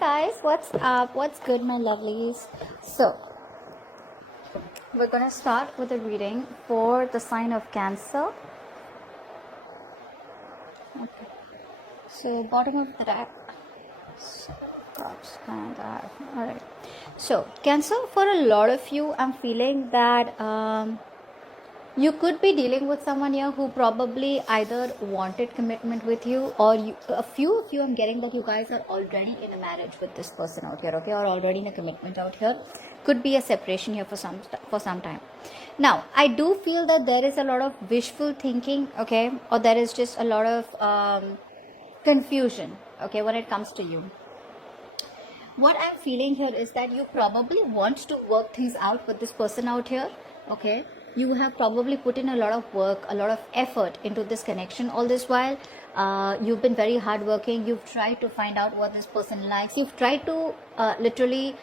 guys, what's up? What's good, my lovelies? So, we're gonna start with a reading for the sign of Cancer. Okay. So, bottom of the deck. Cups and that. Alright. So, Cancer, for a lot of you, I'm feeling that you could be dealing with someone here who probably either wanted commitment with you, or a few of you, I'm getting that you guys are already in a marriage with this person out here, okay, or already in a commitment out here. Could be a separation here for some time. Now, I do feel that there is a lot of wishful thinking, okay, or there is just a lot of confusion, okay, when it comes to you. What I'm feeling here is that you probably want to work things out with this person out here, okay. You have probably put in a lot of work, a lot of effort into this connection all this while. You've been very hardworking. You've tried to find out what this person likes. You've tried to literally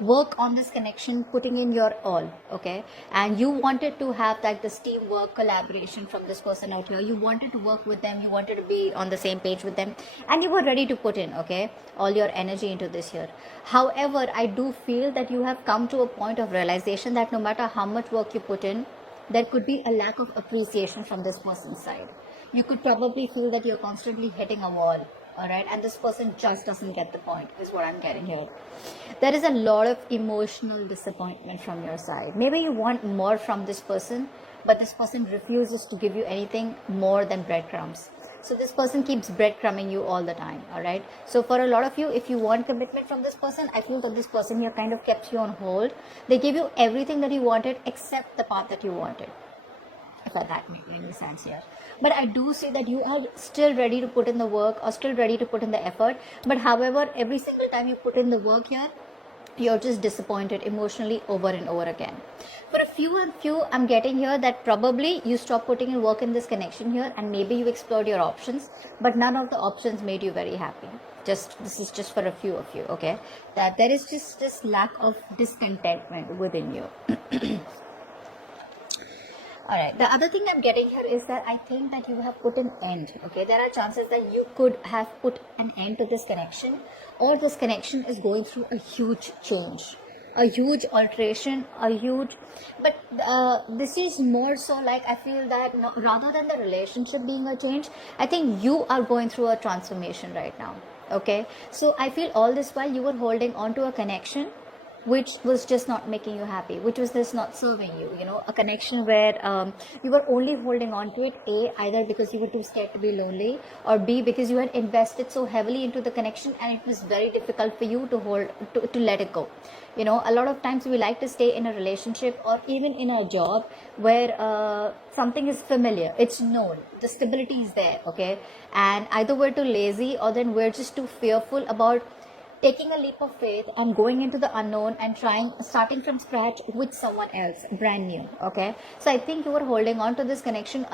work on this connection, putting in your all, okay, and you wanted to have like this teamwork, collaboration from this person out here. You wanted to work with them, you wanted to be on the same page with them, and you were ready to put in, okay, all your energy into this here. However, I do feel that you have come to a point of realization that no matter how much work you put in, there could be a lack of appreciation from this person's side. You could probably feel that you're constantly hitting a wall, all right, and this person just doesn't get the point, is what I'm getting here. There is a lot of emotional disappointment from your side. Maybe you want more from this person, but this person refuses to give you anything more than breadcrumbs. So this person keeps breadcrumbing you all the time, all right. So for a lot of you, if you want commitment from this person, I feel that this person here kind of kept you on hold. They gave you everything that you wanted except the path that you wanted, if that makes any sense here. But I do see that you are still ready to put in the work, or still ready to put in the effort. But however, every single time you put in the work here, you're just disappointed emotionally over and over again. For a few, I'm getting here that probably you stopped putting in work in this connection here, and maybe you explored your options, but none of the options made you very happy. This is just for a few of you, okay, that there is just this lack of discontentment within you. All right. The other thing I'm getting here is that I think that you have put an end. Okay. There are chances that you could have put an end to this connection, or this connection is going through a huge change, a huge alteration, but this is more so like, I feel that rather than the relationship being a change, I think you are going through a transformation right now. Okay. So I feel all this while you were holding on to a connection which was just not making you happy, which was just not serving you, a connection where you were only holding on to it, either because you were too scared to be lonely, or B, because you had invested so heavily into the connection and it was very difficult for you to let it go. A lot of times we like to stay in a relationship or even in a job where something is familiar, it's known, the stability is there, okay, and either we're too lazy, or then we're just too fearful about taking a leap of faith and going into the unknown and starting from scratch with someone else brand new, okay. So I think you were holding on to this connection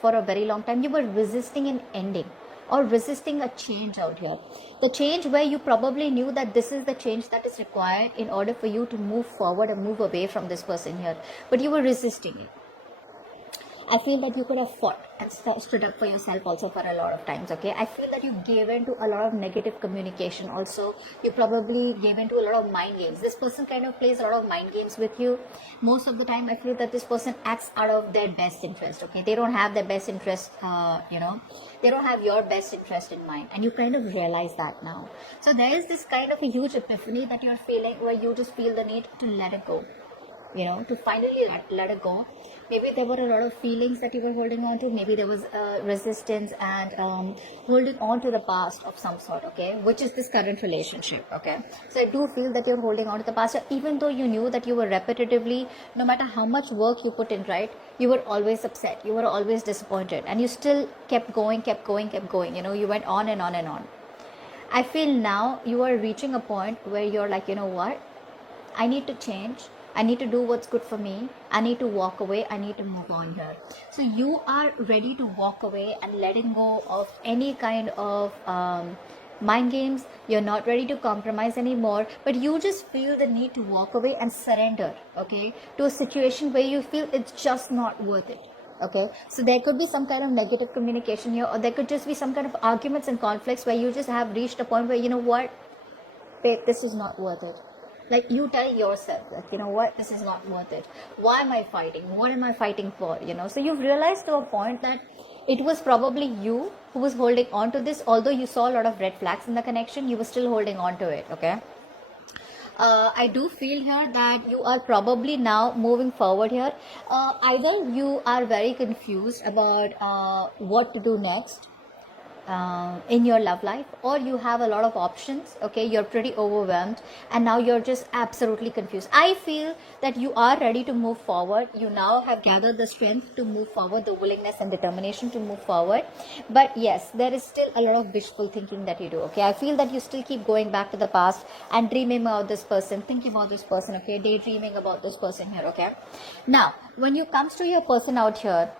for a very long time. You were resisting an ending or resisting a change out here, the change where you probably knew that this is the change that is required in order for you to move forward and move away from this person here, but you were resisting it. I feel that you could have fought and stood up for yourself also for a lot of times, okay. I feel that you gave in to a lot of negative communication also. You probably gave in to a lot of mind games. This person kind of plays a lot of mind games with you. Most of the time, I feel that this person acts out of their best interest, okay. They don't have their best interest, they don't have your best interest in mind, and you kind of realize that now. So there is this kind of a huge epiphany that you're feeling, where you just feel the need to let it go, to finally let it go. Maybe there were a lot of feelings that you were holding on to. Maybe there was resistance and holding on to the past of some sort, okay, which is this current relationship, okay. So I do feel that you're holding on to the past, even though you knew that you were repetitively, no matter how much work you put in, right, you were always upset, you were always disappointed, and you still kept going, you went on and on and on. I feel now you are reaching a point where you're like, what, I need to change. I need to do what's good for me. I need to walk away. I need to move on here. So you are ready to walk away and letting go of any kind of mind games. You're not ready to compromise anymore, but you just feel the need to walk away and surrender, okay, to a situation where you feel it's just not worth it. Okay, so there could be some kind of negative communication here, or there could just be some kind of arguments and conflicts where you just have reached a point where, you know what, babe, this is not worth it. Like, you tell yourself that, you know what, this is not worth it. Why am I fighting? What am I fighting for? You know, so you've realized to a point that it was probably you who was holding on to this. Although you saw a lot of red flags in the connection, you were still holding on to it. Okay, I do feel here that you are probably now moving forward here. Either you are very confused about what to do next in your love life, or you have a lot of options. Okay, you're pretty overwhelmed and now you're just absolutely confused. I feel that you are ready to move forward. You now have gathered the strength to move forward, the willingness and determination to move forward. But yes, there is still a lot of wishful thinking that you do. Okay, I feel that you still keep going back to the past and dreaming about this person, thinking about this person. Okay, daydreaming about this person here. Okay, now when you comes to your person out here,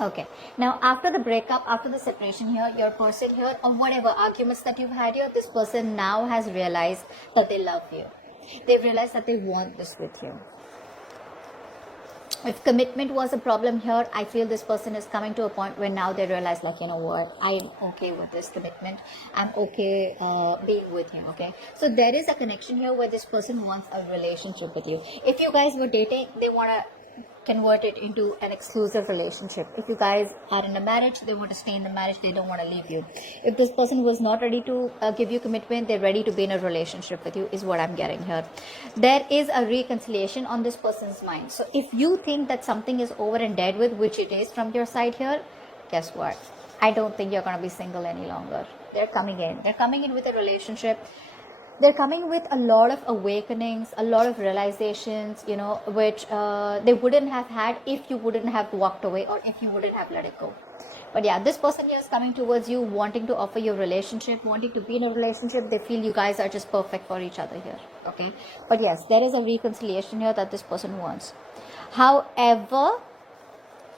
okay, now after the breakup, after the separation here, your person here, or whatever arguments that you've had here, this person now has realized that they love you. They've realized that they want this with you. If commitment was a problem here, I feel this person is coming to a point where now they realize, like, you know what, I'm okay with this commitment. I'm okay being with him. Okay, so there is a connection here where this person wants a relationship with you. If you guys were dating, they want to convert it into an exclusive relationship. If you guys are in a marriage, they want to stay in the marriage, they don't want to leave you. If this person was not ready to give you commitment, they're ready to be in a relationship with you, is what I'm getting here. There is a reconciliation on this person's mind. So if you think that something is over and dead with, which it is from your side here, guess what, I don't think you're going to be single any longer. They're coming in with a relationship. They're coming with a lot of awakenings, a lot of realizations, you know, which they wouldn't have had if you wouldn't have walked away, or if you wouldn't have let it go. But yeah, this person here is coming towards you, wanting to offer you a relationship, wanting to be in a relationship. They feel you guys are just perfect for each other here. Okay, but yes, there is a reconciliation here that this person wants. However,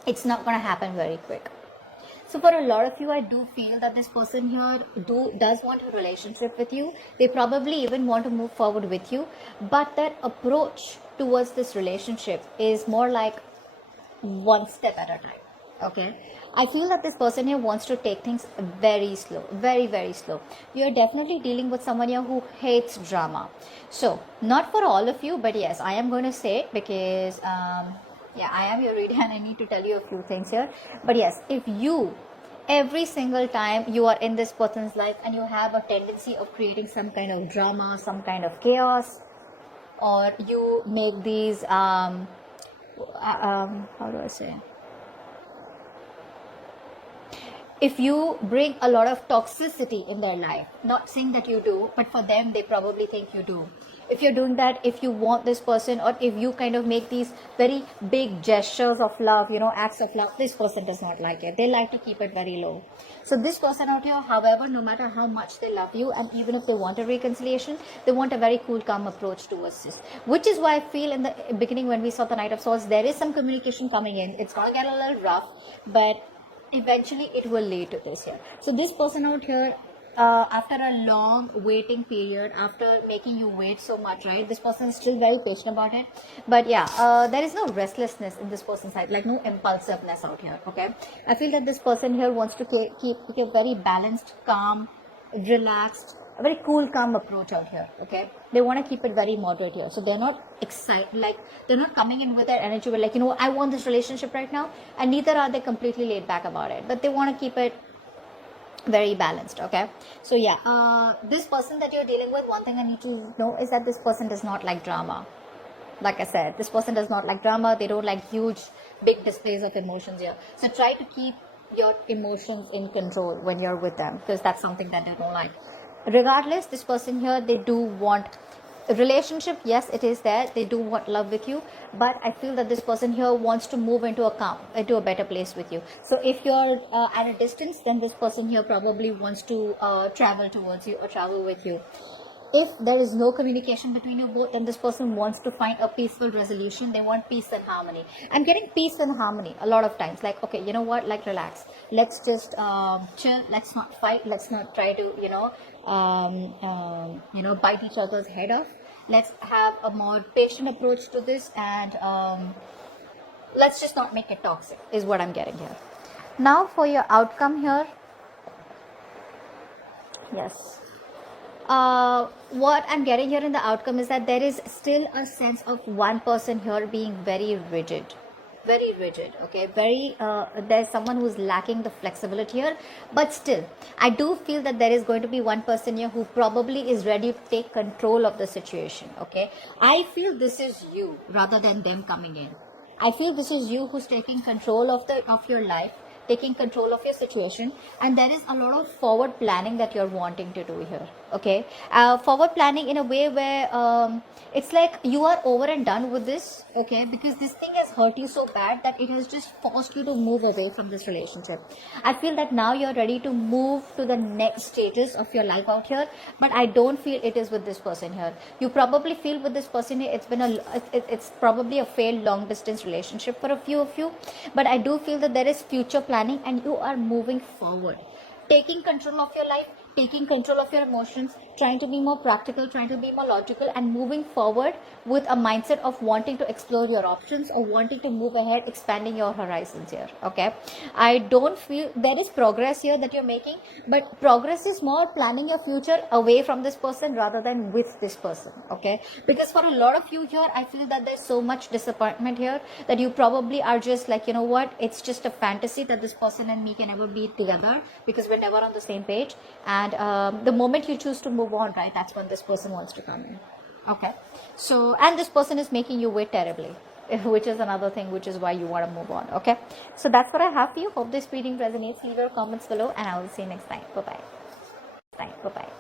it's not going to happen very quick. So for a lot of you, I do feel that this person here does want a relationship with you. They probably even want to move forward with you, but their approach towards this relationship is more like one step at a time. Okay, I feel that this person here wants to take things very slow, very, very slow. You are definitely dealing with someone here who hates drama. So not for all of you, but yes, I am going to say it because yeah, I am your reader and I need to tell you a few things here. But yes, if you, every single time you are in this person's life and you have a tendency of creating some kind of drama, some kind of chaos, or you make these, how do I say? If you bring a lot of toxicity in their life, not saying that you do, but for them, they probably think you do. If you're doing that, if you want this person, or if you kind of make these very big gestures of love, you know, acts of love, this person does not like it. They like to keep it very low. So this person out here, however, no matter how much they love you, and even if they want a reconciliation, they want a very cool, calm approach towards this. Which is why I feel in the beginning when we saw the Knight of Swords, there is some communication coming in. It's going to get a little rough, but eventually it will lead to this here. So this person out here, after a long waiting period, after making you wait so much, right, this person is still very patient about it. But yeah, there is no restlessness in this person's side, like no impulsiveness out here. Okay, I feel that this person here wants to keep a very balanced, calm, relaxed, a very cool, calm approach out here. Okay, they want to keep it very moderate here, so they're not excited, like they're not coming in with their energy, like, you know, I want this relationship right now, and neither are they completely laid back about it, but they want to keep it very balanced. Okay, so yeah, this person that you're dealing with, one thing I need to know is that this person does not like drama. Like I said, this person does not like drama. They don't like huge, big displays of emotions here. So try to keep your emotions in control when you're with them, because that's something that they don't like. Regardless, this person here, they do want a relationship. Yes, it is there. They do want love with you, but I feel that this person here wants to move into a better place with you. So if you're at a distance, then this person here probably wants to travel towards you or travel with you. If there is no communication between you both, then this person wants to find a peaceful resolution. They want peace and harmony. I'm getting peace and harmony a lot of times. Like, okay, you know what? Like, relax. Let's just chill. Let's not fight. Let's not try to, bite each other's head off. Let's have a more patient approach to this, and let's just not make it toxic, is what I'm getting here. Now for your outcome here. Yes. What I'm getting here in the outcome is that there is still a sense of one person here being very rigid. Very rigid, okay? There's someone who's lacking the flexibility here, but still, I do feel that there is going to be one person here who probably is ready to take control of the situation, okay? I feel this is you rather than them coming in. I feel this is you who's taking control of your life, taking control of your situation, and there is a lot of forward planning that you're wanting to do here, okay? Forward planning in a way where it's like you are over and done with this, okay? Because this thing has hurt you so bad that it has just forced you to move away from this relationship. I feel that now you're ready to move to the next status of your life out here, but I don't feel it is with this person here. You probably feel with this person here, it's probably a failed long distance relationship for a few of you, but I do feel that there is future planning and you are moving forward, taking control of your life, taking control of your emotions, trying to be more practical, trying to be more logical, and moving forward with a mindset of wanting to explore your options or wanting to move ahead, expanding your horizons here, okay? I don't feel there is progress here that you're making, but progress is more planning your future away from this person rather than with this person, okay? Because for a lot of you here, I feel that there's so much disappointment here that you probably are just like, you know what, it's just a fantasy that this person and me can ever be together because we're never on the same page. And the moment you choose to move on, right, that's when this person wants to come in, okay? So, and this person is making you wait terribly, which is another thing, which is why you want to move on, okay? So that's what I have for you. Hope this reading resonates. Leave your comments below and I will see you next time. Bye-bye.